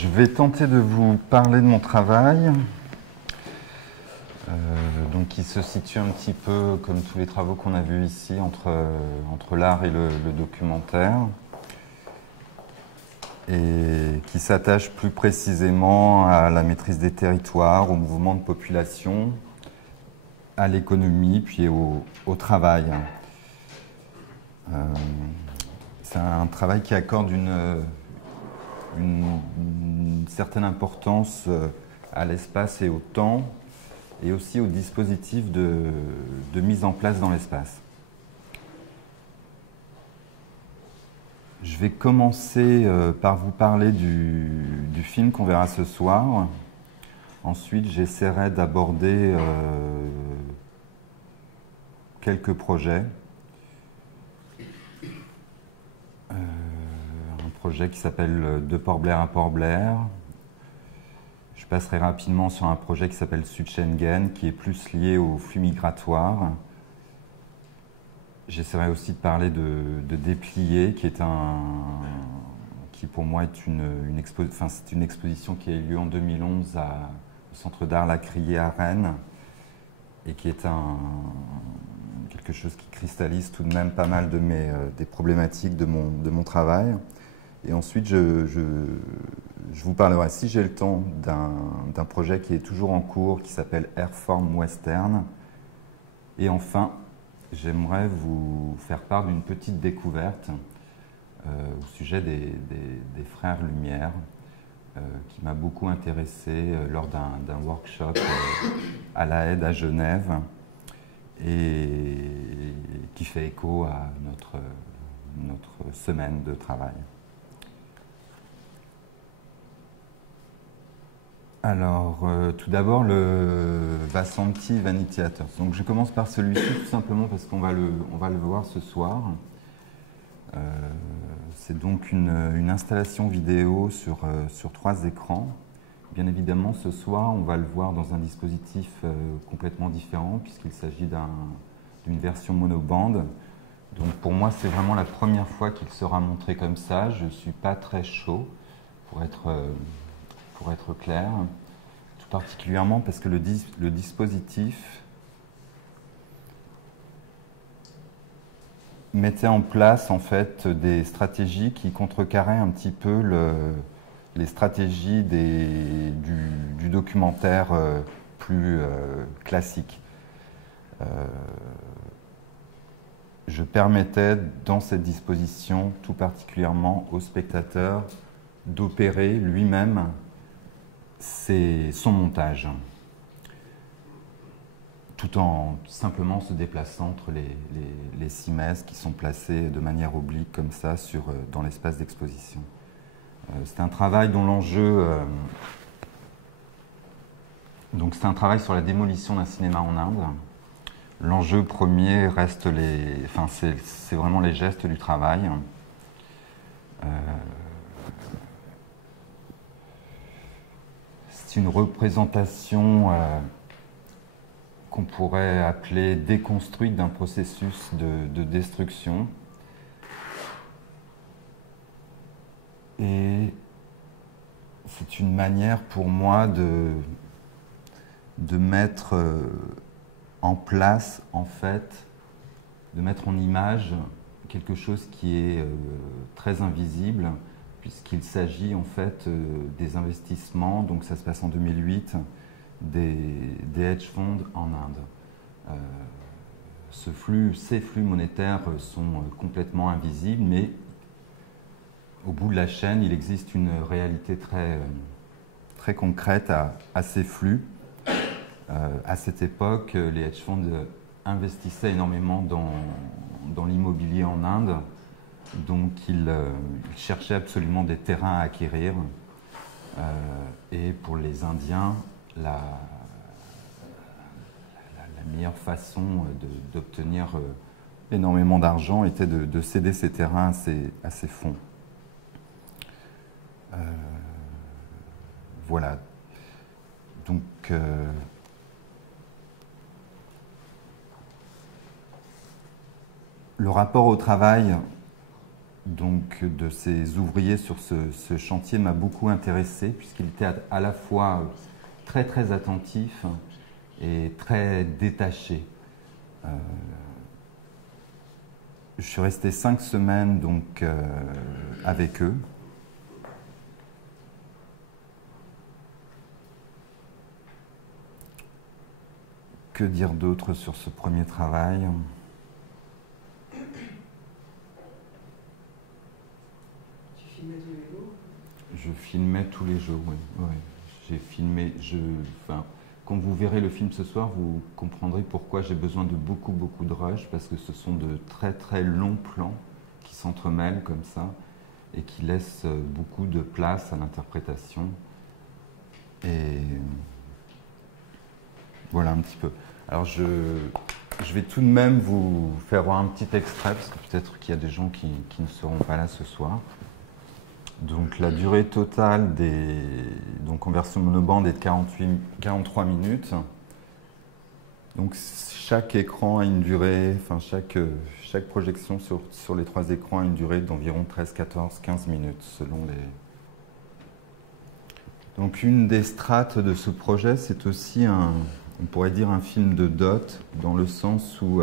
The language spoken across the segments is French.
Je vais tenter de vous parler de mon travail, donc qui se situe un petit peu comme tous les travaux qu'on a vus ici entre l'art et le documentaire, et qui s'attache plus précisément à la maîtrise des territoires, au mouvement de population, à l'économie, puis au travail. C'est un travail qui accorde une certaine importance à l'espace et au temps, et aussi au dispositif de mise en place dans l'espace. Je vais commencer par vous parler du film qu'on verra ce soir. Ensuite, j'essaierai d'aborder quelques projets. Un projet qui s'appelle De Port-Blair à Port-Blair. Je passerai rapidement sur un projet qui s'appelle Sud Schengen, qui est plus lié aux flux migratoires. J'essaierai aussi de parler de Déplier, qui pour moi est c'est une exposition qui a eu lieu en 2011 au Centre d'Art La Criée à Rennes, et qui est quelque chose qui cristallise tout de même pas mal des problématiques de mon travail. Et ensuite, je vous parlerai, si j'ai le temps, d'un projet qui est toujours en cours, qui s'appelle Airform Western. Et enfin, j'aimerais vous faire part d'une petite découverte au sujet des Frères Lumière, qui m'a beaucoup intéressé lors d'un workshop à la Aide à Genève, et qui fait écho à notre semaine de travail. Alors, tout d'abord, le Vasanti Vanity Theatre. Donc, je commence par celui-ci tout simplement parce qu'on va le voir ce soir. C'est donc une installation vidéo sur 3 écrans. Bien évidemment, ce soir, on va le voir dans un dispositif complètement différent puisqu'il s'agit d'une version monobande. Donc, pour moi, c'est vraiment la première fois qu'il sera montré comme ça. Je ne suis pas très chaud, pour être clair, tout particulièrement parce que le dispositif mettait en place en fait des stratégies qui contrecarraient un petit peu les stratégies du documentaire plus classique. Je permettais dans cette disposition tout particulièrement au spectateur d'opérer lui-même son montage, tout en simplement se déplaçant entre les 6 messes qui sont placées de manière oblique comme ça dans l'espace d'exposition. C'est un travail dont l'enjeu... donc c'est un travail sur la démolition d'un cinéma en Inde. L'enjeu premier reste c'est vraiment les gestes du travail. C'est une représentation qu'on pourrait appeler déconstruite d'un processus de destruction. Et c'est une manière pour moi de mettre en place, en fait, de mettre en image quelque chose qui est très invisible, puisqu'il s'agit en fait des investissements, donc ça se passe en 2008, des hedge funds en Inde. Ces flux monétaires sont complètement invisibles, mais au bout de la chaîne, il existe une réalité très concrète à ces flux. À cette époque, les hedge funds investissaient énormément dans l'immobilier en Inde, donc ils cherchaient absolument des terrains à acquérir. Et pour les Indiens, la meilleure façon d'obtenir énormément d'argent était de céder ces terrains à ces fonds. Voilà. Donc, le rapport au travail donc, de ces ouvriers sur ce chantier m'a beaucoup intéressé, puisqu'il était à la fois très très attentif et très détaché. Je suis resté 5 semaines donc, avec eux. Que dire d'autre sur ce premier travail ? Je filmais tous les jours, oui. Ouais. J'ai filmé, quand vous verrez le film ce soir, vous comprendrez pourquoi j'ai besoin de beaucoup de rush, parce que ce sont de très très longs plans qui s'entremêlent comme ça et qui laissent beaucoup de place à l'interprétation. Et voilà un petit peu. Alors je vais tout de même vous faire voir un petit extrait, parce que peut-être qu'il y a des gens qui ne seront pas là ce soir. Donc la durée totale donc en version monobande est de 43 minutes. Donc chaque écran a une durée, enfin chaque projection sur les 3 écrans a une durée d'environ 13, 14, 15 minutes selon les... Donc une des strates de ce projet, c'est aussi on pourrait dire un film de dot, dans le sens où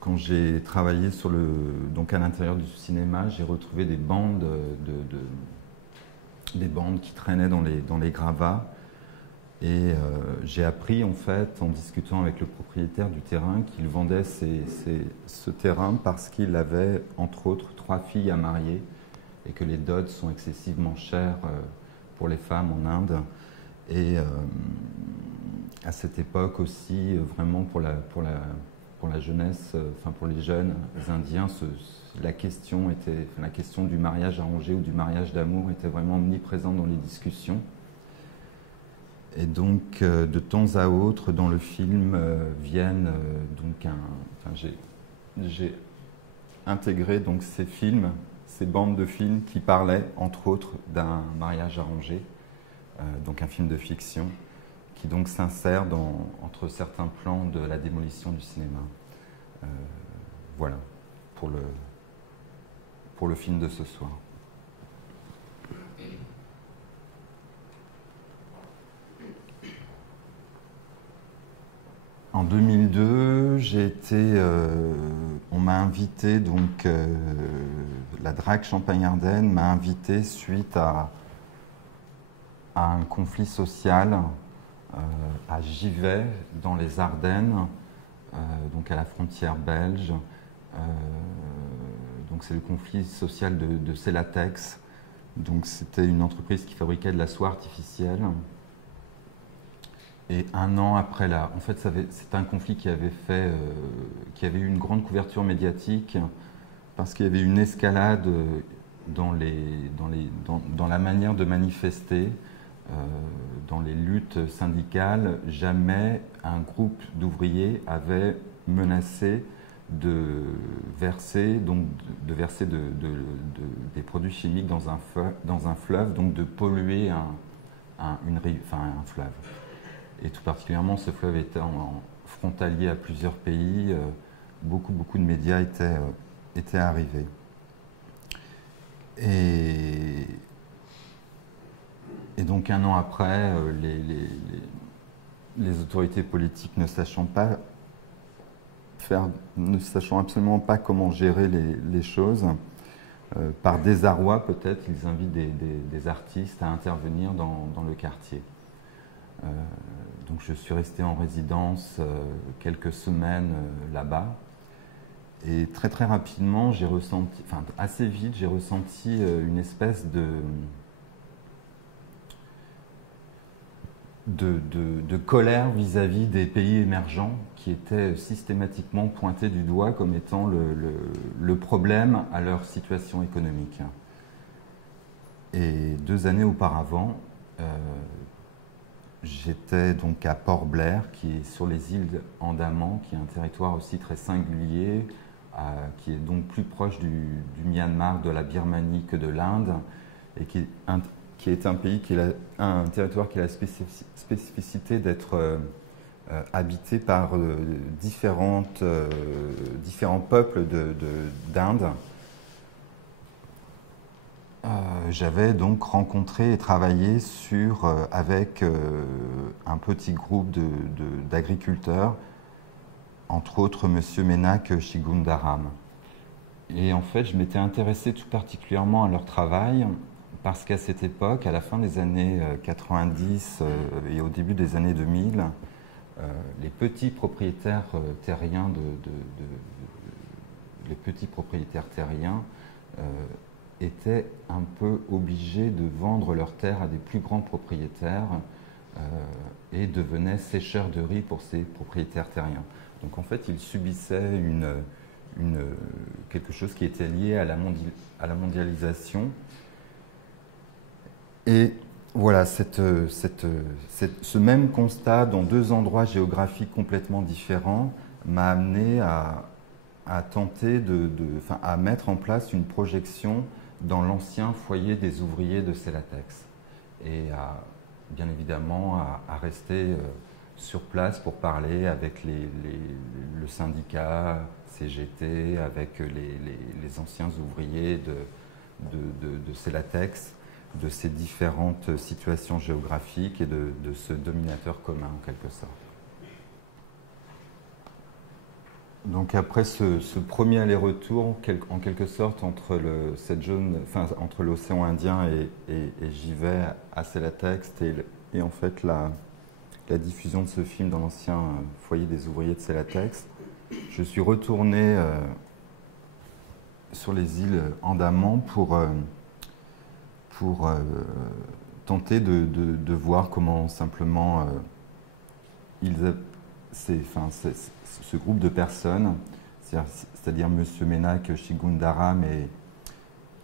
quand j'ai travaillé donc à l'intérieur du cinéma, j'ai retrouvé des bandes, des bandes qui traînaient dans les gravats. Et j'ai appris, en fait, en discutant avec le propriétaire du terrain, qu'il vendait ce terrain parce qu'il avait, entre autres, 3 filles à marier et que les dots sont excessivement chers pour les femmes en Inde. Et à cette époque aussi, vraiment pour la jeunesse, enfin pour les jeunes Indiens, la question du mariage arrangé ou du mariage d'amour était vraiment omniprésente dans les discussions. Et donc, de temps à autre, dans le film, viennent j'ai intégré donc ces films, ces bandes de films qui parlaient, entre autres, d'un mariage arrangé, donc un film de fiction, qui donc s'insère entre certains plans de la démolition du cinéma. Voilà, pour le film de ce soir. En 2002, on m'a invité, donc la DRAC Champagne-Ardenne m'a invité suite à un conflit social à Givet, dans les Ardennes, donc à la frontière belge. Donc c'est le conflit social de Celatex. Donc c'était une entreprise qui fabriquait de la soie artificielle. Et un an après en fait, c'est un conflit qui avait eu une grande couverture médiatique parce qu'il y avait une escalade dans la manière de manifester, dans les luttes syndicales. Jamais un groupe d'ouvriers avait menacé de verser des produits chimiques dans un fleuve, donc de polluer un fleuve. Et tout particulièrement, ce fleuve était frontalier à plusieurs pays. Beaucoup de médias étaient arrivés. Et donc un an après, les autorités politiques ne sachant absolument pas comment gérer les choses, par désarroi peut-être, ils invitent des artistes à intervenir dans le quartier. Donc je suis resté en résidence quelques semaines là-bas, et très très rapidement, assez vite, j'ai ressenti une espèce de colère vis-à-vis des pays émergents qui étaient systématiquement pointés du doigt comme étant le problème à leur situation économique. Et 2 années auparavant, j'étais donc à Port-Blair, qui est sur les îles Andaman, qui est un territoire aussi très singulier, qui est donc plus proche du Myanmar, de la Birmanie que de l'Inde, et qui est un pays, un territoire qui a la spécificité d'être habité par différents peuples d'Inde. j'avais donc rencontré et travaillé avec un petit groupe d'agriculteurs, entre autres M. Menak Shigundaram. Et en fait, je m'étais intéressé tout particulièrement à leur travail parce qu'à cette époque, à la fin des années 90 et au début des années 2000, les petits propriétaires terriens étaient un peu obligés de vendre leurs terres à des plus grands propriétaires et devenaient sécheurs de riz pour ces propriétaires terriens. Donc en fait, ils subissaient quelque chose qui était lié à la mondialisation. Et voilà, ce même constat dans deux endroits géographiques complètement différents m'a amené à tenter à mettre en place une projection dans l'ancien foyer des ouvriers de Célatex et bien évidemment à rester sur place pour parler avec le syndicat CGT, avec les anciens ouvriers de Célatex, de ces différentes situations géographiques et de ce dominateur commun en quelque sorte. Donc après ce premier aller-retour, en quelque sorte, entre l'océan Indien et j'y vais à Célatex et en fait la diffusion de ce film dans l'ancien foyer des ouvriers de Célatex, je suis retourné sur les îles Andaman pour tenter de voir comment simplement ce groupe de personnes, c'est-à-dire M. Menak Shigundaram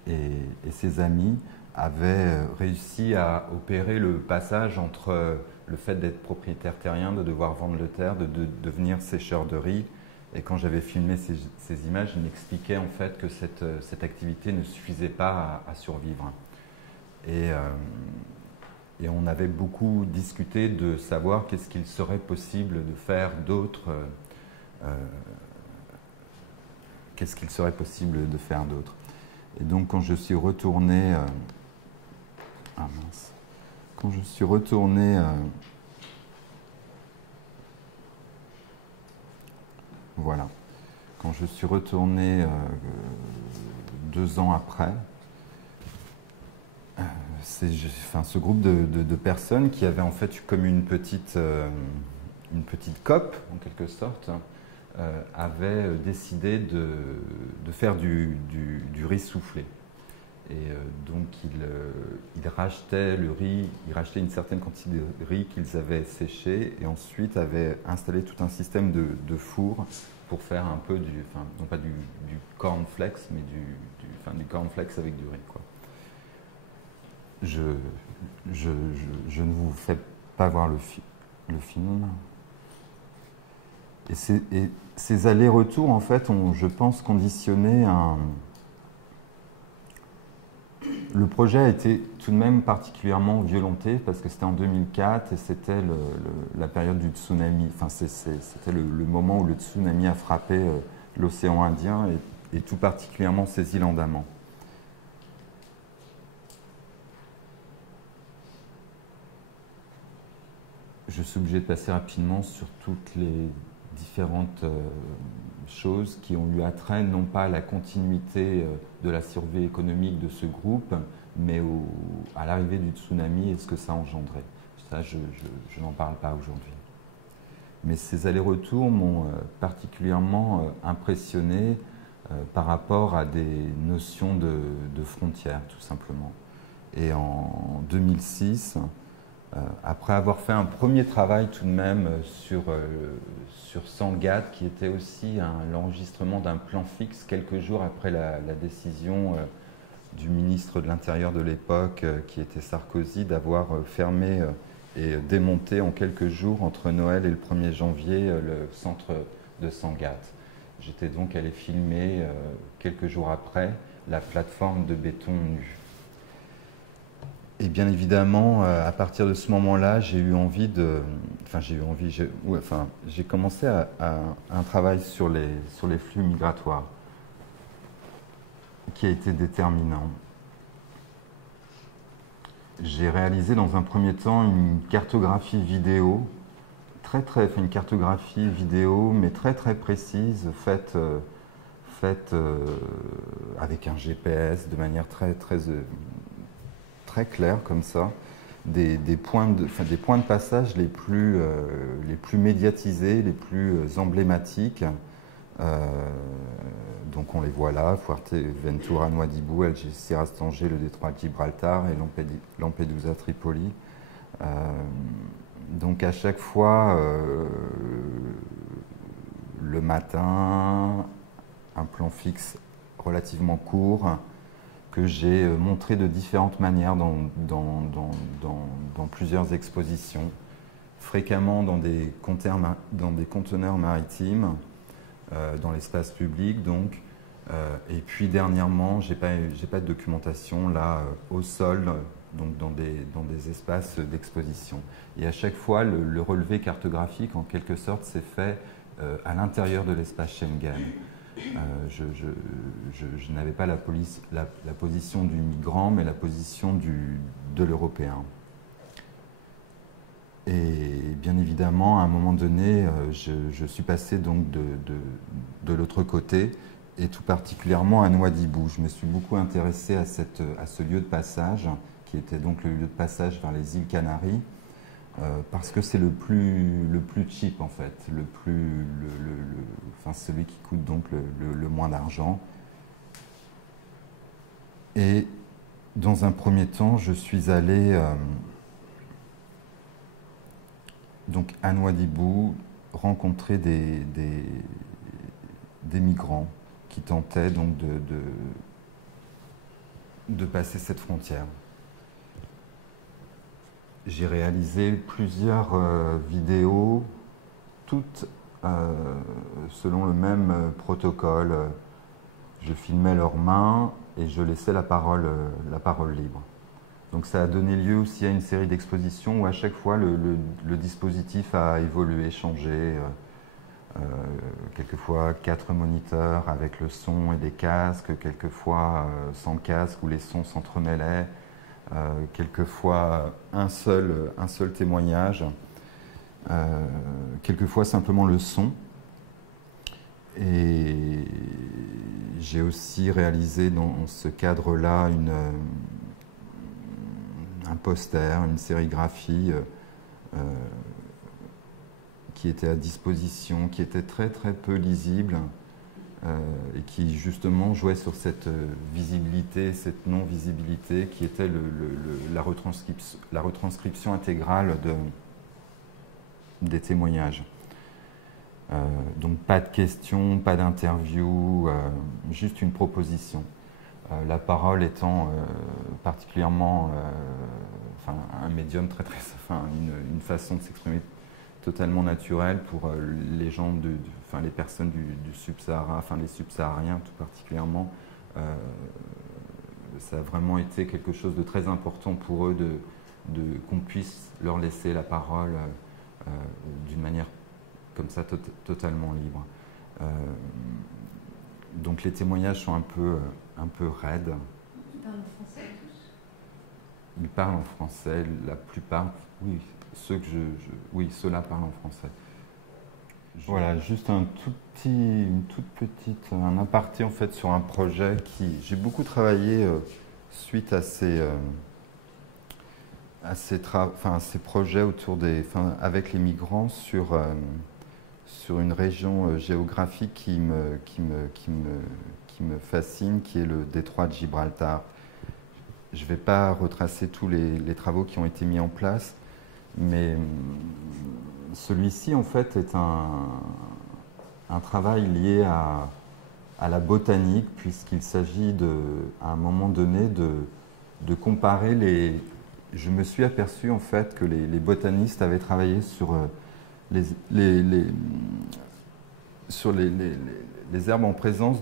et ses amis, avaient réussi à opérer le passage entre le fait d'être propriétaire terrien, de devoir vendre le terre, de devenir sécheur de riz. Et quand j'avais filmé ces images, il m'expliquait en fait que cette activité ne suffisait pas à survivre. Et on avait beaucoup discuté de savoir qu'est-ce qu'il serait possible de faire d'autre. Qu'est-ce qu'il serait possible de faire d'autre. Et donc quand je suis retourné... Quand je suis retourné... voilà. Quand je suis retourné 2 ans après, ce groupe de personnes qui avaient en fait comme une petite COP, en quelque sorte, avait décidé de faire du riz soufflé. Et donc ils rachetaient le riz, ils rachetaient une certaine quantité de riz qu'ils avaient séché et ensuite avaient installé tout un système de four pour faire un peu non pas du cornflakes, mais du cornflakes avec du riz, quoi. Je ne vous fais pas voir le film. Et ces allers-retours, en fait, ont, je pense, conditionné Le projet a été tout de même particulièrement violenté parce que c'était en 2004 et c'était la période du tsunami. Enfin, c'était le moment où le tsunami a frappé l'océan Indien et tout particulièrement ces îles Andaman. Je suis obligé de passer rapidement sur toutes les différentes choses qui ont eu attrait, non pas à la continuité de la survie économique de ce groupe, mais à l'arrivée du tsunami et ce que ça a engendré. Ça, je n'en parle pas aujourd'hui. Mais ces allers-retours m'ont particulièrement impressionné par rapport à des notions de frontières, tout simplement. Et en 2006, après avoir fait un premier travail tout de même sur Sangatte, qui était aussi l'enregistrement d'un plan fixe quelques jours après la décision du ministre de l'Intérieur de l'époque, qui était Sarkozy, d'avoir fermé et démonté en quelques jours, entre Noël et le 1er janvier, le centre de Sangatte. J'étais donc allé filmer quelques jours après la plateforme de béton nu. Et bien évidemment, à partir de ce moment-là, j'ai commencé un travail sur les flux migratoires qui a été déterminant. j'ai réalisé dans un premier temps une cartographie vidéo, une cartographie vidéo, mais très très précise, faite avec un GPS de manière très claire comme ça, des points de passage les plus médiatisés, les plus emblématiques. Donc on les voit là, Fuerteventura, Nouadhibou, Algeciras, Tanger, le détroit de Gibraltar et Lampedusa, Tripoli. Donc à chaque fois, le matin, un plan fixe relativement court que j'ai montré de différentes manières dans plusieurs expositions, fréquemment dans des conteneurs maritimes, dans l'espace public donc, et puis dernièrement, j'ai pas de documentation là au sol, donc dans des espaces d'exposition. Et à chaque fois, le relevé cartographique, en quelque sorte, s'est fait à l'intérieur de l'espace Schengen. Je n'avais pas la position du migrant, mais la position de l'Européen. Et bien évidemment, à un moment donné, je suis passé donc de l'autre côté, et tout particulièrement à Nouadhibou. Je me suis beaucoup intéressé à ce lieu de passage, qui était donc le lieu de passage vers les îles Canaries, parce que c'est le plus cheap en fait, celui qui coûte donc le moins d'argent. Et dans un premier temps, je suis allé donc à Nouadhibou rencontrer des migrants qui tentaient donc de passer cette frontière. J'ai réalisé plusieurs vidéos, toutes selon le même protocole. Je filmais leurs mains et je laissais la parole libre. Donc ça a donné lieu aussi à une série d'expositions où à chaque fois le dispositif a évolué, changé. Quelquefois 4 moniteurs avec le son et des casques, quelquefois sans casque où les sons s'entremêlaient. Quelquefois un seul témoignage, quelquefois simplement le son. Et j'ai aussi réalisé dans ce cadre-là un poster, une sérigraphie qui était à disposition, qui était très très peu lisible, et qui justement jouait sur cette visibilité, cette non-visibilité, qui était la retranscription intégrale des témoignages. Donc pas de questions, pas d'interview, juste une proposition. La parole étant particulièrement un médium une façon de s'exprimer totalement naturelle pour les gens, les personnes du Sub-Sahara, les subsahariens tout particulièrement. Ça a vraiment été quelque chose de très important pour eux qu'on puisse leur laisser la parole d'une manière comme ça totalement libre. Donc les témoignages sont un peu raides. Ils parlent en français tous? Ils parlent en français, la plupart, oui. Ceux-là parlent en français. Voilà, juste un aparté en fait sur un projet j'ai beaucoup travaillé suite à ces projets avec les migrants sur une région géographique qui me fascine, qui est le détroit de Gibraltar. Je ne vais pas retracer tous les travaux qui ont été mis en place, mais celui-ci, en fait, est un travail lié à la botanique, puisqu'il s'agit, à un moment donné, de comparer Je me suis aperçu, en fait, que les botanistes avaient travaillé sur les herbes en présence,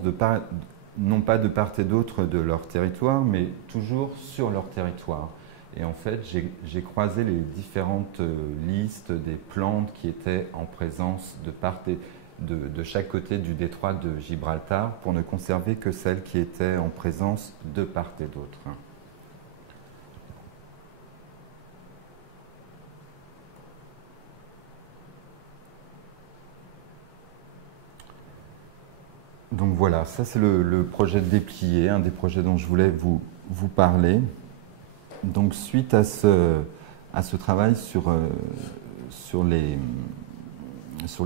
non pas de part et d'autre de leur territoire, mais toujours sur leur territoire. Et en fait, j'ai croisé les différentes listes des plantes qui étaient en présence de chaque côté du détroit de Gibraltar pour ne conserver que celles qui étaient en présence de part et d'autre. Donc voilà, ça c'est le projet de déplier, un des projets dont je voulais vous parler. Donc suite à ce travail sur les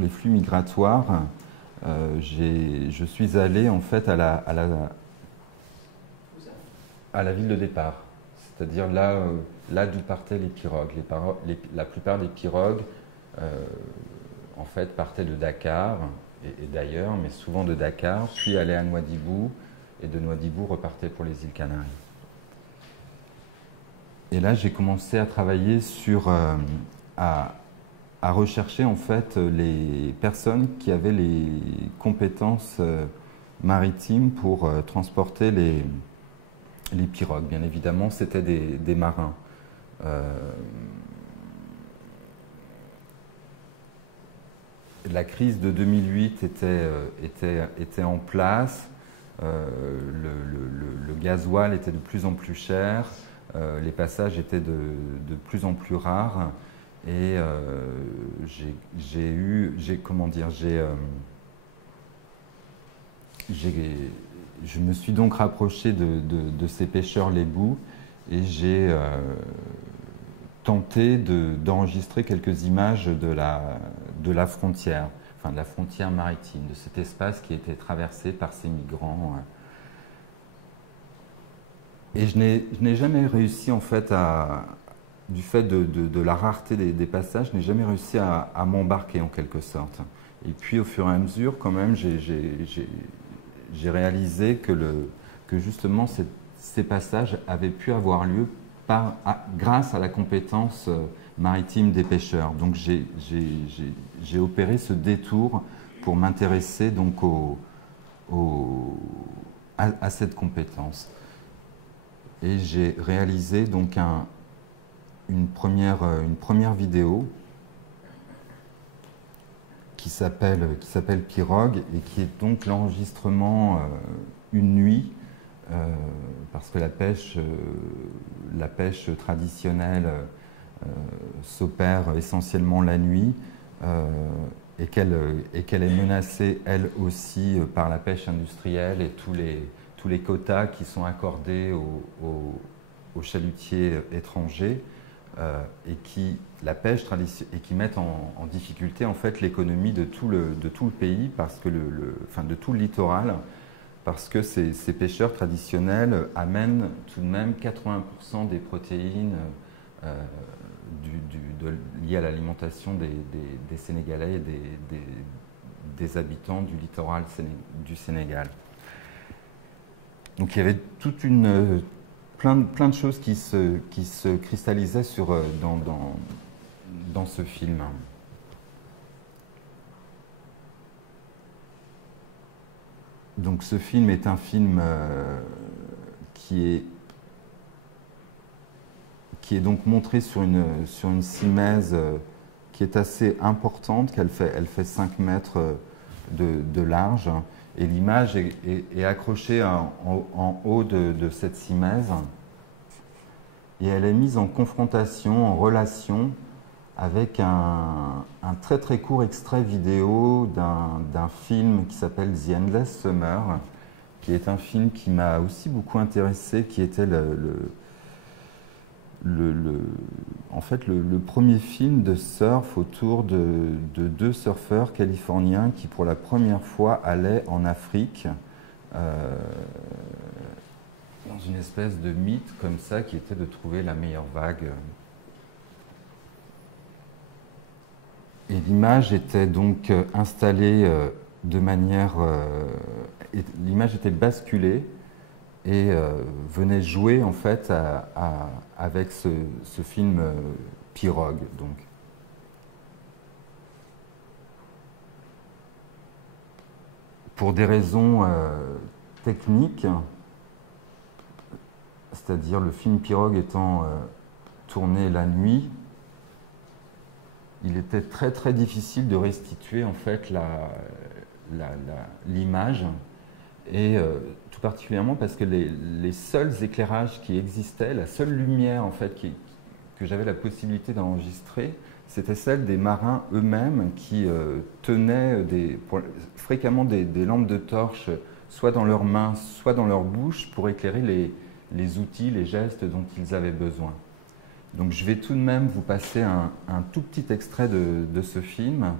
flux migratoires, je suis allé en fait à la ville de départ, c'est-à-dire là d'où partaient les pirogues. La plupart des pirogues en fait partaient de Dakar et d'ailleurs, mais souvent de Dakar, puis allaient à Nouadhibou et de Nouadhibou repartaient pour les îles Canaries. Et là, j'ai commencé à travailler à rechercher en fait les personnes qui avaient les compétences maritimes pour transporter les pirogues. Bien évidemment, c'était des marins. La crise de 2008 était en place, le gasoil était de plus en plus cher, les passages étaient de plus en plus rares et je me suis donc rapproché de ces pêcheurs lébous et j'ai tenté d'enregistrer quelques images de la frontière, enfin de la frontière maritime, de cet espace qui était traversé par ces migrants. Et je n'ai jamais réussi, en fait, du fait de la rareté des passages, je n'ai jamais réussi à m'embarquer en quelque sorte. Et puis au fur et à mesure, quand même, j'ai réalisé que justement ces passages avaient pu avoir lieu grâce à la compétence maritime des pêcheurs. Donc j'ai opéré ce détour pour m'intéresser donc à cette compétence. Et j'ai réalisé donc une première vidéo qui s'appelle Pirogue et qui est donc l'enregistrement une nuit parce que la pêche traditionnelle s'opère essentiellement la nuit et qu'elle est menacée elle aussi par la pêche industrielle et tous les quotas qui sont accordés aux chalutiers étrangers et qui mettent en difficulté en fait l'économie de tout le pays parce que de tout le littoral parce que ces pêcheurs traditionnels amènent tout de même 80% des protéines liées à l'alimentation des Sénégalais et des habitants du littoral du Sénégal. Donc il y avait plein de choses qui se cristallisaient dans ce film. Donc ce film est un film qui est donc montré sur une simèse qui est assez importante, elle fait 5 mètres de large. Et l'image est accrochée en haut de cette simèse et elle est mise en confrontation, en relation avec un très très court extrait vidéo d'un film qui s'appelle The Endless Summer, qui est un film qui m'a aussi beaucoup intéressé, qui était en fait le premier film de surf autour de 2 surfeurs californiens qui pour la première fois allaient en Afrique dans une espèce de mythe comme ça qui était de trouver la meilleure vague. Et l'image était donc installée de manière... l'image était basculée et venait jouer en fait avec ce film Pirogue. Donc. Pour des raisons techniques, c'est-à-dire le film Pirogue étant tourné la nuit, il était très très difficile de restituer en fait l'image et tout particulièrement parce que les seuls éclairages qui existaient, la seule lumière en fait que j'avais la possibilité d'enregistrer, c'était celle des marins eux-mêmes qui tenaient fréquemment des lampes de torche, soit dans leurs mains, soit dans leur bouche, pour éclairer les outils, les gestes dont ils avaient besoin. Donc je vais tout de même vous passer un tout petit extrait de ce film,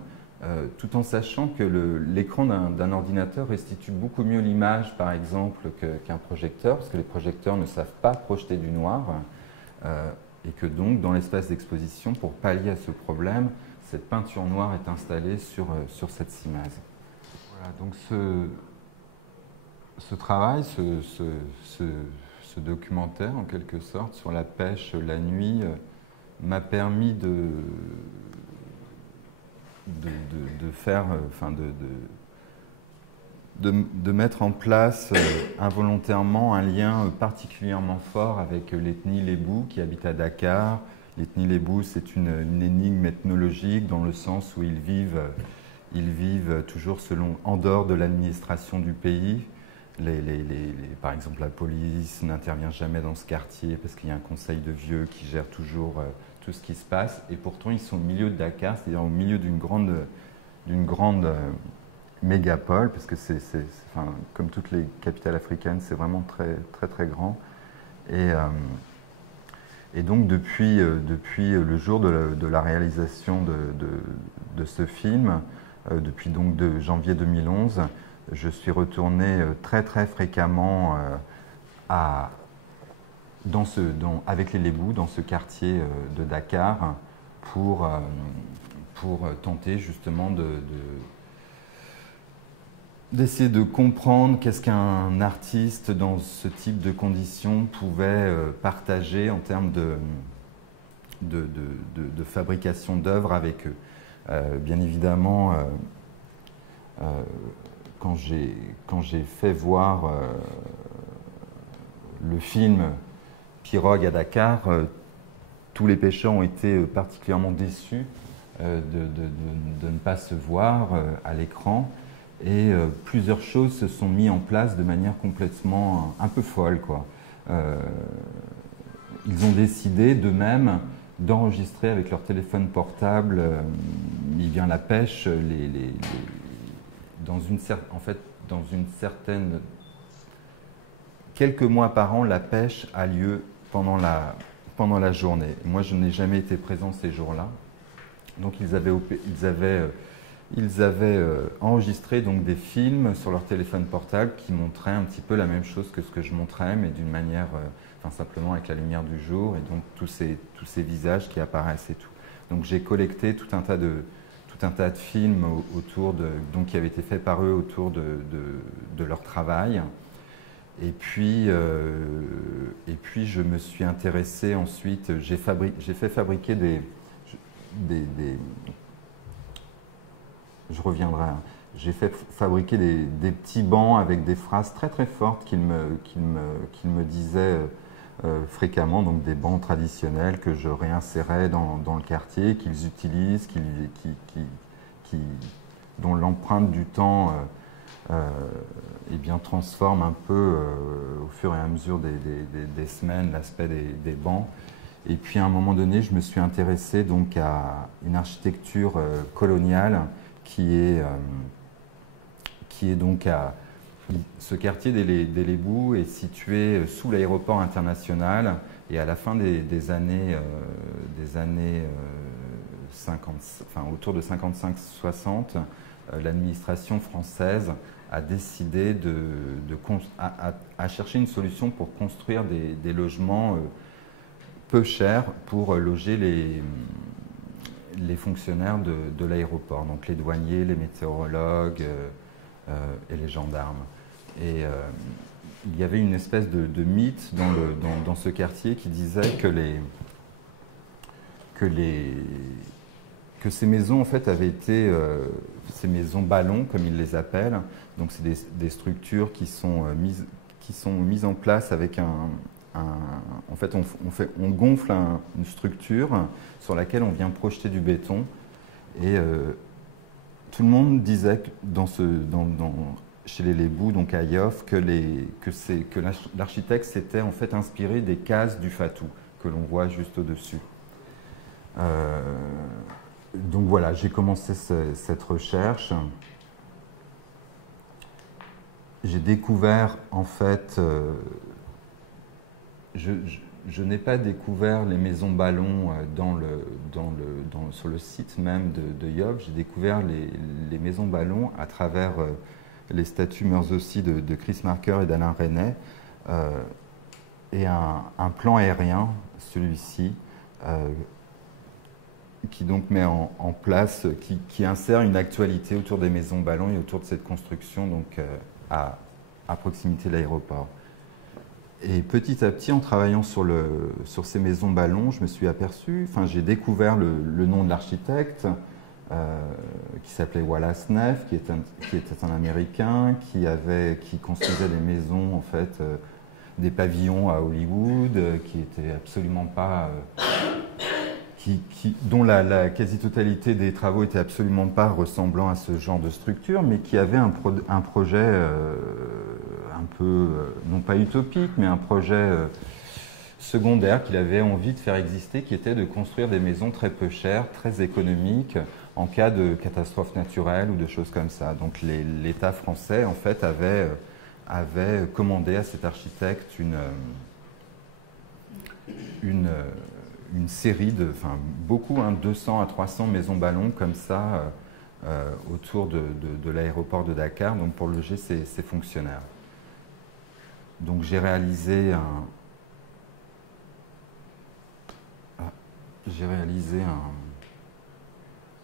tout en sachant que l'écran d'un ordinateur restitue beaucoup mieux l'image, par exemple, qu'un projecteur, parce que les projecteurs ne savent pas projeter du noir, et que donc, dans l'espace d'exposition, pour pallier à ce problème, cette peinture noire est installée sur cette cimase. Voilà, donc ce travail, ce documentaire, en quelque sorte, sur la pêche la nuit, m'a permis de faire, de mettre en place involontairement un lien particulièrement fort avec l'ethnie Lébou qui habite à Dakar. L'ethnie Lébou, c'est une énigme ethnologique dans le sens où ils vivent toujours en dehors de l'administration du pays. Par exemple, la police n'intervient jamais dans ce quartier parce qu'il y a un conseil de vieux qui gère toujours tout ce qui se passe. Et pourtant, ils sont au milieu de Dakar, c'est-à-dire au milieu d'une grande mégapole, parce que comme toutes les capitales africaines, c'est vraiment très, très, très grand. Et donc, depuis le jour de la réalisation de ce film, depuis donc de janvier 2011, je suis retourné très très fréquemment avec les Lébous dans ce quartier de Dakar pour tenter justement d'essayer de comprendre qu'est-ce qu'un artiste dans ce type de conditions pouvait partager en termes de fabrication d'œuvres avec eux. Bien évidemment, quand j'ai fait voir le film Pirogue à Dakar, tous les pêcheurs ont été particulièrement déçus de ne pas se voir à l'écran. Et plusieurs choses se sont mises en place de manière complètement un peu folle, quoi. Ils ont décidé d'eux-mêmes d'enregistrer avec leur téléphone portable. Il vient la pêche, dans une certaine... Quelques mois par an, la pêche a lieu pendant la journée. Moi, je n'ai jamais été présent ces jours-là. Donc, ils avaient enregistré donc des films sur leur téléphone portable qui montraient un petit peu la même chose que ce que je montrais, mais d'une manière, simplement avec la lumière du jour, et donc tous ces visages qui apparaissent et tout. Donc j'ai collecté tout un tas de films donc qui avaient été faits par eux autour de leur travail. Et puis je me suis intéressé ensuite, j'ai fait fabriquer je reviendrai. J'ai fait fabriquer des petits bancs avec des phrases très très fortes qu'ils me disaient fréquemment, donc des bancs traditionnels que je réinsérais dans le quartier, qu'ils utilisent, dont l'empreinte du temps transforme un peu au fur et à mesure des semaines l'aspect des bancs. Et puis à un moment donné, je me suis intéressé donc à une architecture coloniale qui est donc ce quartier des Lébous est situé sous l'aéroport international, et à la fin des années 50, autour de 55-60, l'administration française a décidé à chercher une solution pour construire des logements peu chers pour loger les fonctionnaires de l'aéroport, donc les douaniers, les météorologues et les gendarmes. Et il y avait une espèce de mythe dans ce quartier qui disait que ces maisons en fait avaient été ces maisons ballons comme ils les appellent. Donc c'est des structures qui sont mises en place avec en fait, on gonfle une structure sur laquelle on vient projeter du béton, et tout le monde disait chez les Lébous, donc à Yoff, que l'architecte s'était en fait inspiré des cases du Fatou que l'on voit juste au-dessus. Donc voilà, j'ai commencé cette recherche. J'ai découvert, en fait, je n'ai pas découvert les maisons ballons sur le site même de Yob. J'ai découvert les maisons ballons à travers les statues Meurs aussi de Chris Marker et d'Alain Resnais, et un plan aérien, celui-ci, qui donc met en place, qui insère une actualité autour des maisons ballons et autour de cette construction, donc à proximité de l'aéroport. Et petit à petit, en travaillant sur ces maisons ballons, je me suis aperçu, j'ai découvert le nom de l'architecte, qui s'appelait Wallace Neff, qui était un Américain, qui construisait des maisons, en fait, des pavillons à Hollywood, qui étaient absolument pas... dont la quasi-totalité des travaux était absolument pas ressemblant à ce genre de structure, mais qui avait un projet un peu, non pas utopique, mais un projet secondaire qu'il avait envie de faire exister, qui était de construire des maisons très peu chères, très économiques, en cas de catastrophe naturelle ou de choses comme ça. Donc l'État français, en fait, avait commandé à cet architecte une série de, beaucoup, 200 à 300 maisons ballons comme ça autour de l'aéroport de Dakar, donc pour loger ses fonctionnaires. Donc j'ai réalisé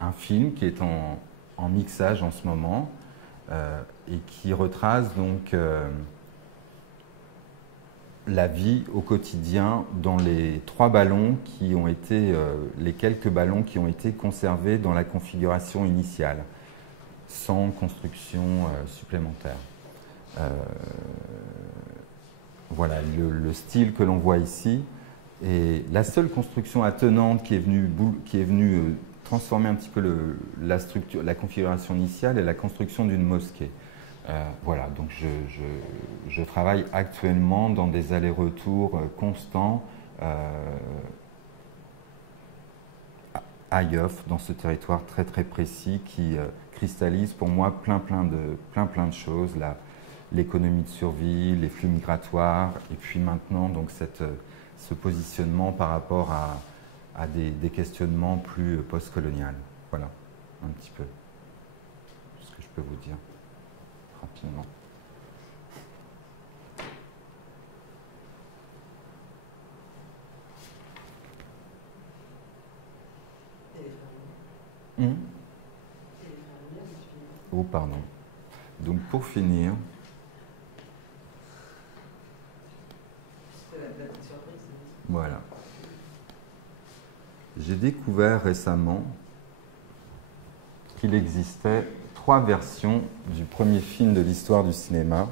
un film qui est en mixage en ce moment et qui retrace donc la vie au quotidien dans les quelques ballons qui ont été conservés dans la configuration initiale, sans construction supplémentaire. Voilà le style que l'on voit ici. Et la seule construction attenante qui est venue transformer un petit peu la configuration initiale est la construction d'une mosquée. Voilà, donc je travaille actuellement dans des allers-retours constants à Yoff, dans ce territoire très très précis qui cristallise pour moi plein de choses, l'économie de survie, les flux migratoires, et puis maintenant donc ce positionnement par rapport à des questionnements plus postcoloniaux. Voilà, un petit peu ce que je peux vous dire rapidement. Oh, pardon. Donc pour finir, voilà. J'ai découvert récemment qu'il existait 3 versions du premier film de l'histoire du cinéma,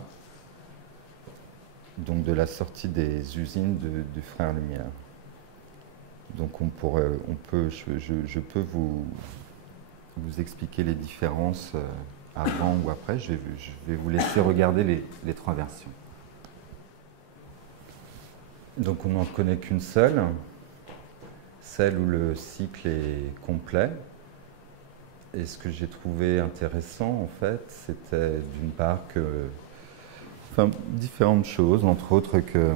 donc de la sortie des usines du Frère Lumière. Donc je peux vous expliquer les différences avant ou après. Je vais vous laisser regarder les 3 versions. Donc on n'en connaît qu'une seule, celle où le cycle est complet. Et ce que j'ai trouvé intéressant, en fait, c'était d'une part différentes choses, entre autres que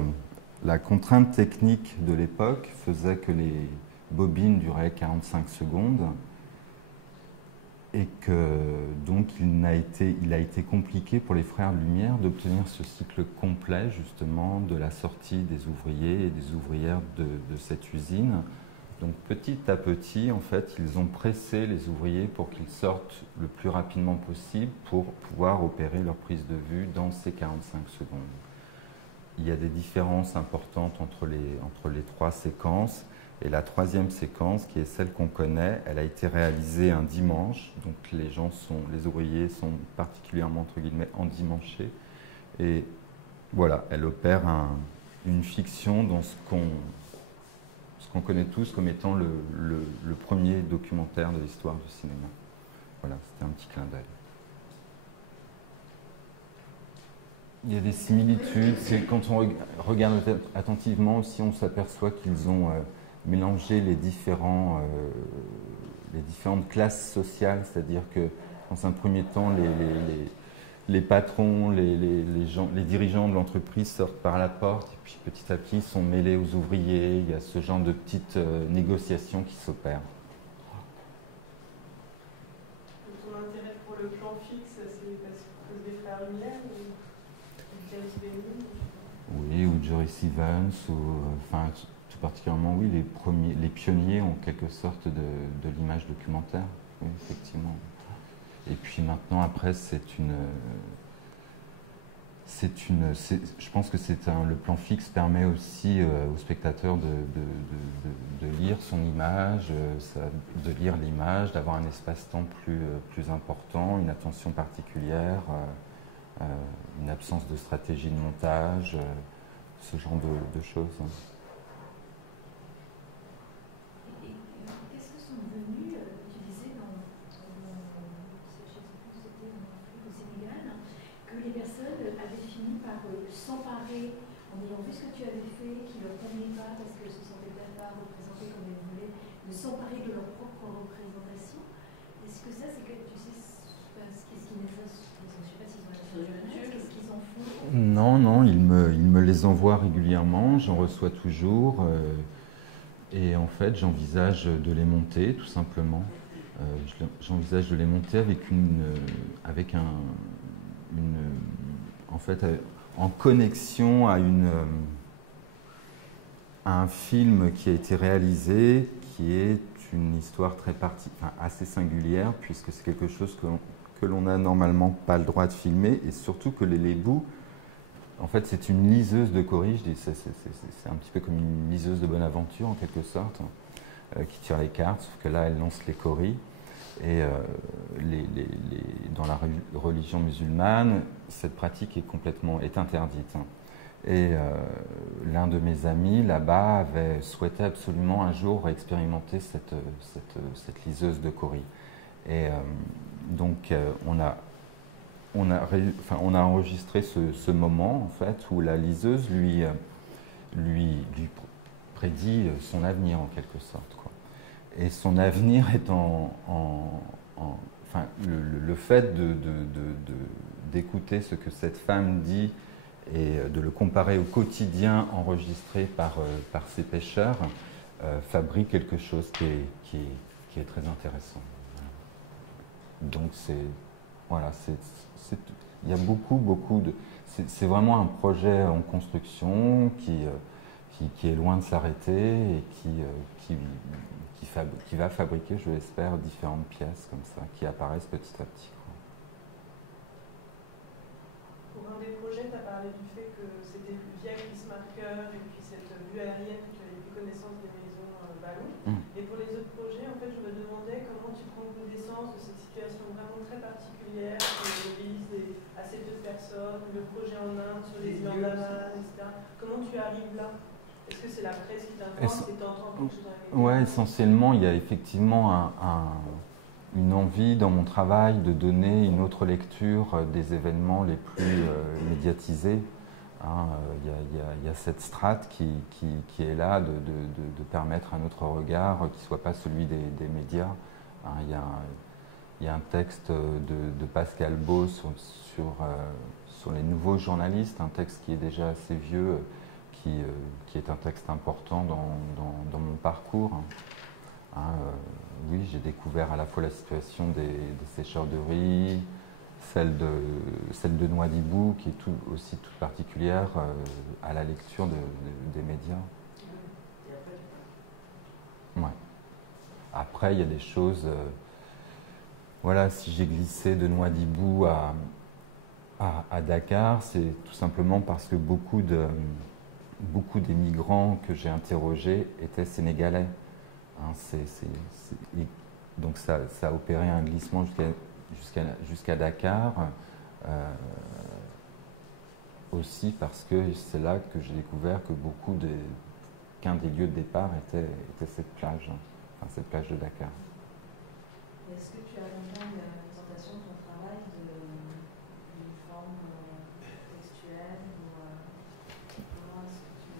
la contrainte technique de l'époque faisait que les bobines duraient 45 secondes et que donc il a été compliqué pour les Frères Lumière d'obtenir ce cycle complet, justement, de la sortie des ouvriers et des ouvrières de cette usine. Donc petit à petit, en fait, ils ont pressé les ouvriers pour qu'ils sortent le plus rapidement possible pour pouvoir opérer leur prise de vue dans ces 45 secondes. Il y a des différences importantes entre les 3 séquences. Et la 3e séquence, qui est celle qu'on connaît, elle a été réalisée un dimanche. Donc les ouvriers sont particulièrement, entre guillemets, endimanchés. Et voilà, elle opère une fiction dans ce qu'on connaît tous comme étant le premier documentaire de l'histoire du cinéma. Voilà, c'était un petit clin d'œil. Il y a des similitudes. Quand on regarde attentivement aussi, on s'aperçoit qu'ils ont mélanger les différentes classes sociales, c'est-à-dire que dans un premier temps, les patrons, les dirigeants de l'entreprise sortent par la porte et puis petit à petit sont mêlés aux ouvriers. Il y a ce genre de petites négociations qui s'opèrent. Ton intérêt pour le plan fixe, c'est parce que des frères Lumière ou James Benning? Oui, ou Joris Evans, ou enfin tout particulièrement, oui, les pionniers en quelque sorte de l'image documentaire, oui, effectivement. Et puis maintenant, après, je pense que le plan fixe permet aussi au spectateur de lire son image, de lire l'image, d'avoir un espace-temps plus important, une attention particulière, une absence de stratégie de montage, ce genre de choses. Qu'est-ce que sont devenus, tu disais au Sénégal, que les personnes avaient fini par s'emparer, en ayant vu ce que tu avais fait, qui ne leur convenait pas parce qu'elles ne se sentaient peut-être pas représentées comme elles voulaient, de s'emparer de leur propre représentation. Est-ce que ça, c'est que tu sais, qu'est-ce qui met ça, je ne sais pas s'ils ont la jeunesse, qu'est-ce qu'ils en font? Non, non, il me les envoie régulièrement, j'en reçois toujours. Et en fait, j'envisage de les monter, tout simplement. J'envisage de les monter en connexion à un film qui a été réalisé, qui est une histoire assez singulière, puisque c'est quelque chose que l'on n'a normalement pas le droit de filmer, et surtout que les bouts, en fait, c'est une liseuse de Cory, c'est un petit peu comme une liseuse de Bonaventure, en quelque sorte, qui tire les cartes, sauf que là, elle lance les Cory. Et dans la religion musulmane, cette pratique est interdite. Et l'un de mes amis là-bas avait souhaité absolument un jour expérimenter cette liseuse de Cory. Et donc on a enregistré ce moment en fait où la liseuse lui prédit son avenir en quelque sorte, quoi. Et son avenir est le fait d'écouter ce que cette femme dit et de le comparer au quotidien enregistré par ces pêcheurs fabrique quelque chose qui est très intéressant. Donc il y a beaucoup de... C'est vraiment un projet en construction qui est loin de s'arrêter et qui va fabriquer, je l'espère, différentes pièces comme ça, qui apparaissent petit à petit. Pour un des projets, tu as parlé du fait que c'était via Chris Marker et puis cette vue aérienne que tu avais pris connaissance des maisons ballons. Et pour les autres projets, en fait, je me demandais comment tu prends connaissance de cette situation vraiment très particulière qui obéit à ces deux personnes, le projet en Inde sur les îles Andaman, etc. Comment tu arrives là? Est-ce que c'est la presse qui t'informe, c'est t'entends quelque chose dans les médias? Ouais, essentiellement, il y a effectivement une envie dans mon travail de donner une autre lecture des événements les plus médiatisés. Il y a cette strate qui est là de permettre un autre regard qui ne soit pas celui des médias. Il y a un texte de Pascal Beau sur les nouveaux journalistes, un texte qui est déjà assez vieux, qui est un texte important dans mon parcours. Oui, j'ai découvert à la fois la situation des sécheurs de riz, celle de Nouadhibou, qui est aussi toute particulière à la lecture des médias. Ouais. Après, il y a des choses... voilà, si j'ai glissé de Nouadhibou à Dakar, c'est tout simplement parce que beaucoup des migrants que j'ai interrogés étaient sénégalais. Donc ça a opéré un glissement jusqu'à Dakar, aussi parce que c'est là que j'ai découvert que qu'un des lieux de départ était cette plage de Dakar. Est-ce que tu as longtemps eu la présentation de ton travail d'une forme textuelle ou comment est-ce que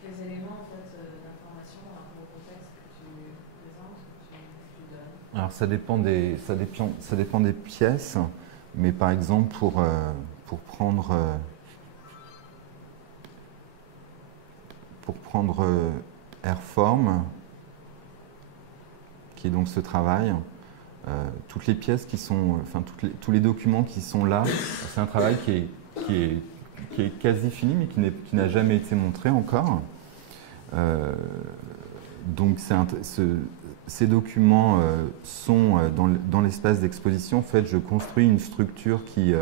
quels éléments en fait d'informations par rapport au contexte que tu présentes, que tu donnes? Alors ça dépend des pièces, mais par exemple pour prendre Airform, qui est donc ce travail, toutes les pièces qui sont, enfin tous les documents qui sont là, c'est un travail qui est quasi fini, mais qui n'a jamais été montré encore. Donc ces documents sont dans l'espace d'exposition. En fait, je construis une structure qui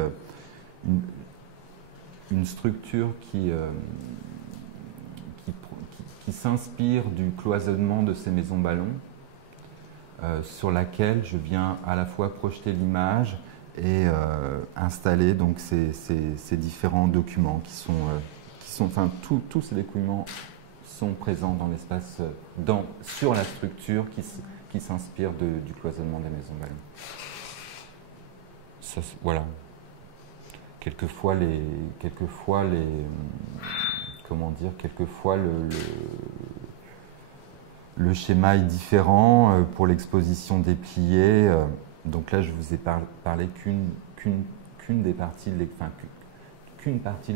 s'inspire du cloisonnement de ces maisons ballons, sur laquelle je viens à la fois projeter l'image et installer donc ces différents documents qui sont enfin tous ces documents sont présents dans l'espace, sur la structure qui s'inspire du cloisonnement des maisons ballons. Ça, voilà. Quelquefois le schéma est différent pour l'exposition dépliée. Donc là, je vous ai parlé qu'une partie de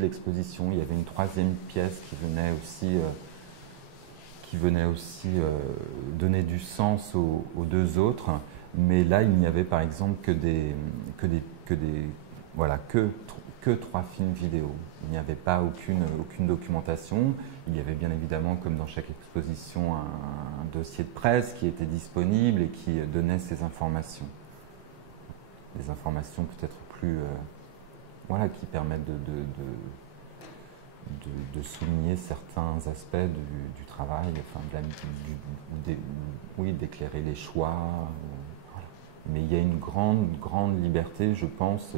l'exposition. Il y avait une troisième pièce qui venait aussi donner du sens aux deux autres. Mais là, il n'y avait par exemple que 3 films vidéo. Il n'y avait pas aucune documentation. Il y avait bien évidemment, comme dans chaque exposition, un dossier de presse qui était disponible et qui donnait ces informations. Des informations peut-être plus, qui permettent de souligner certains aspects du travail, d'éclairer les choix. Voilà. Mais il y a une grande liberté, je pense,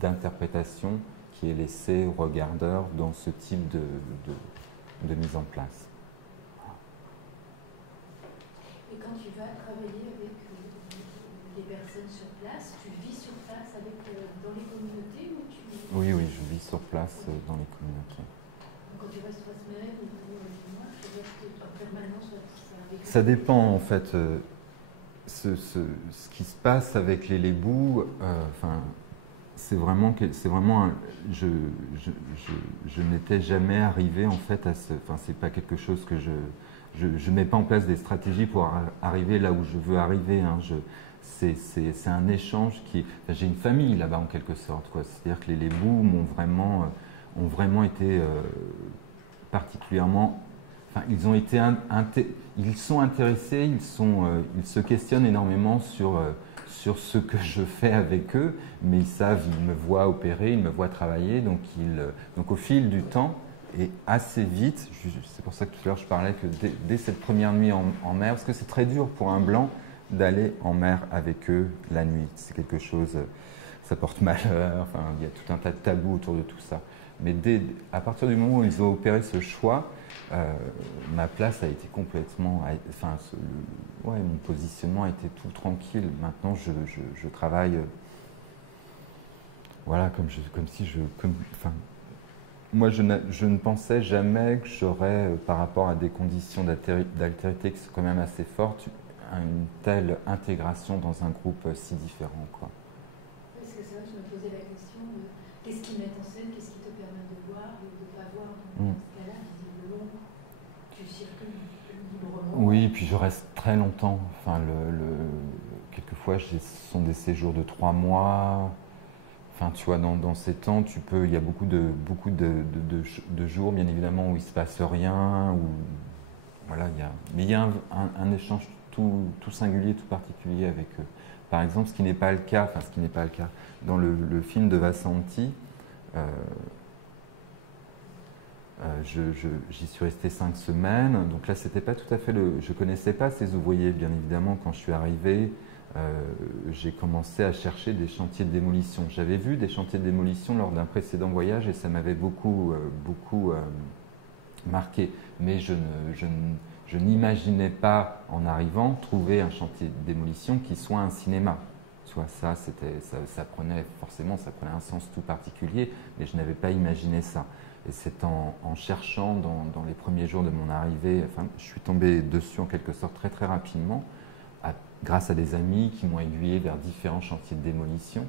d'interprétation qui est laissée aux regardeurs dans ce type de mise en place. Et quand tu vas travailler avec les personnes sur place, tu vis sur place dans les communautés ou tu... Oui, je vis sur place dans les communautés. Donc quand tu restes 3 semaines ou 1 mois, tu restes en permanence avec... Ça dépend en fait. Ce qui se passe avec les lébous, c'est vraiment je n'étais jamais arrivé en fait à c'est pas quelque chose que je mets pas en place des stratégies pour arriver là où je veux arriver. Hein. C'est un échange j'ai une famille là-bas en quelque sorte, quoi. C'est-à-dire que les lébous ont vraiment été particulièrement. Ils sont intéressés, ils se questionnent énormément sur ce que je fais avec eux, mais ils me voient opérer, ils me voient travailler, donc au fil du temps, et assez vite, c'est pour ça que tout à l'heure je parlais que dès cette première nuit en mer, parce que c'est très dur pour un blanc d'aller en mer avec eux la nuit, c'est quelque chose, ça porte malheur, il y a tout un tas de tabous autour de tout ça. Mais à partir du moment où ils ont opéré ce choix, ma place a été complètement... mon positionnement a été tout tranquille. Maintenant, je travaille... moi, je ne pensais jamais que j'aurais, par rapport à des conditions d'altérité qui sont quand même assez fortes, une telle intégration dans un groupe si différent, quoi. Parce que c'est vrai que je me posais la question de qu'est-ce qui met en scène, qu'est-ce qui te permet de voir ou de ne pas voir. Dans ce cas-là, visiblement, tu circules librement. Oui, puis je reste très longtemps. Quelquefois, ce sont des séjours de 3 mois. Tu vois, dans ces temps, il y a beaucoup de jours, bien évidemment, où il ne se passe rien. Mais il y a un échange tout singulier, tout particulier avec eux. Par exemple, ce qui n'est pas le cas dans le film de Vassanti, j'y suis resté 5 semaines. Donc là, c'était pas tout à fait je connaissais pas ces ouvriers, bien évidemment. Quand je suis arrivé, j'ai commencé à chercher des chantiers de démolition. J'avais vu des chantiers de démolition lors d'un précédent voyage et ça m'avait beaucoup marqué. Mais je n'imaginais pas, en arrivant, trouver un chantier de démolition qui soit un cinéma. Ça prenait un sens tout particulier, mais je n'avais pas imaginé ça. Et c'est en cherchant dans les premiers jours de mon arrivée, enfin, je suis tombé dessus en quelque sorte très très rapidement, grâce à des amis qui m'ont aiguillé vers différents chantiers de démolition.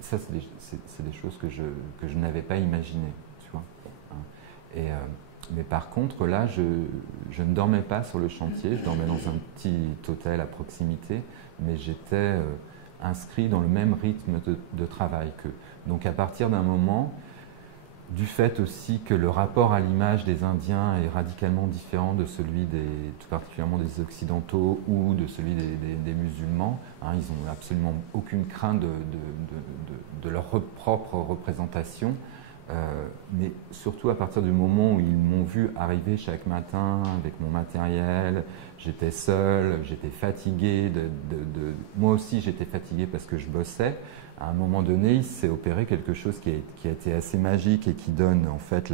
Ça, c'est des choses que je n'avais pas imaginées, tu vois. Mais par contre, là, je ne dormais pas sur le chantier, je dormais dans un petit hôtel à proximité, mais j'étais inscrit dans le même rythme de travail qu'eux. Donc à partir d'un moment, du fait aussi que le rapport à l'image des Indiens est radicalement différent de celui tout particulièrement des Occidentaux ou de celui des musulmans, hein, ils n'ont absolument aucune crainte de leur propre représentation, mais surtout à partir du moment où ils m'ont vu arriver chaque matin avec mon matériel, j'étais seul, j'étais fatigué, moi aussi j'étais fatigué parce que je bossais. À un moment donné, il s'est opéré quelque chose qui a été assez magique et qui donne en fait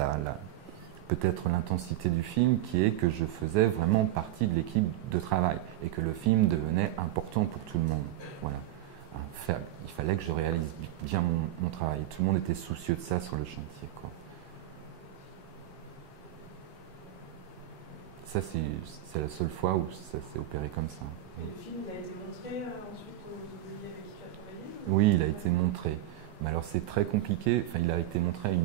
peut-être l'intensité du film, qui est que je faisais vraiment partie de l'équipe de travail et que le film devenait important pour tout le monde. Voilà. Il fallait que je réalise bien mon travail. Tout le monde était soucieux de ça sur le chantier, quoi. Ça, c'est la seule fois où ça s'est opéré comme ça. Et le film, il a été montré ensuite aux ouvriers avec qui tu as travaillé? Oui, il a été montré. Mais alors c'est très compliqué. Enfin, il a été montré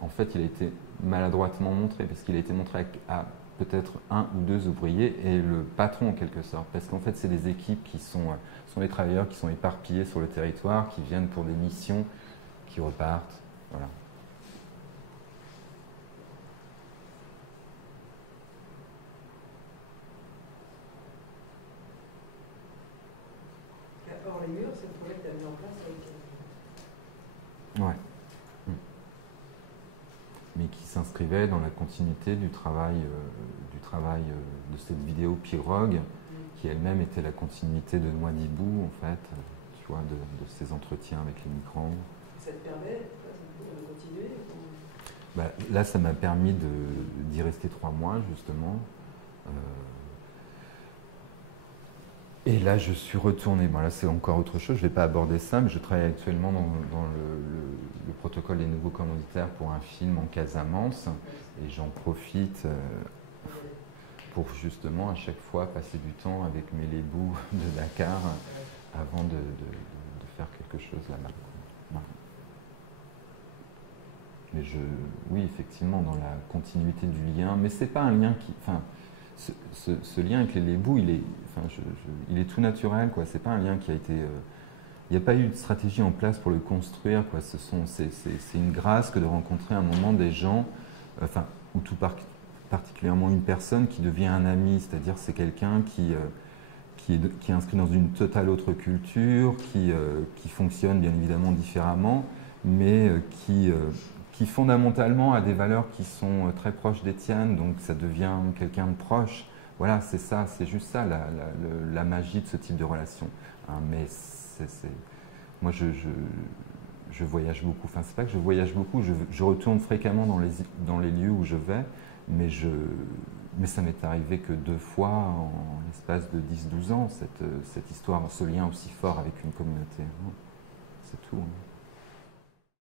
en fait, il a été maladroitement montré parce qu'il a été montré à peut-être 1 ou 2 ouvriers et le patron en quelque sorte. Parce qu'en fait, c'est des équipes qui sont des travailleurs qui sont éparpillés sur le territoire, qui viennent pour des missions, qui repartent. Voilà. Or, les murs, c'est le projet que tu as mis en place avec. Ouais. Mais qui s'inscrivait dans la continuité du travail de cette vidéo Pirogue, qui elle-même était la continuité de Nouadhibou, en fait, tu vois, de ses entretiens avec les migrants. Ça te permet de continuer Là, ça m'a permis d'y rester 3 mois, justement. Et là, je suis retourné. Bon, là, c'est encore autre chose. Je ne vais pas aborder ça, mais je travaille actuellement dans le protocole des nouveaux commanditaires pour un film en Casamance. Et j'en profite pour justement à chaque fois passer du temps avec mes lébous de Dakar avant de faire quelque chose là-bas. Ouais. Mais oui, effectivement, dans la continuité du lien. Mais c'est pas un lien qui... Enfin, ce lien avec les lébous, il est tout naturel, quoi. C'est pas un lien qui a été... Il n'y a pas eu de stratégie en place pour le construire, quoi. C'est une grâce que de rencontrer à un moment des gens, ou tout particulièrement une personne qui devient un ami, c'est-à-dire c'est quelqu'un qui est inscrit dans une totale autre culture, qui fonctionne bien évidemment différemment, mais qui fondamentalement a des valeurs qui sont très proches des tiennes, donc ça devient quelqu'un de proche. Voilà, c'est ça, c'est juste ça la magie de ce type de relation. Hein, mais moi je voyage beaucoup, enfin c'est pas que je voyage beaucoup, je retourne fréquemment dans les lieux où je vais, mais ça m'est arrivé que 2 fois en l'espace de 10-12 ans, cette histoire, ce lien aussi fort avec une communauté. Hein. C'est tout. Hein.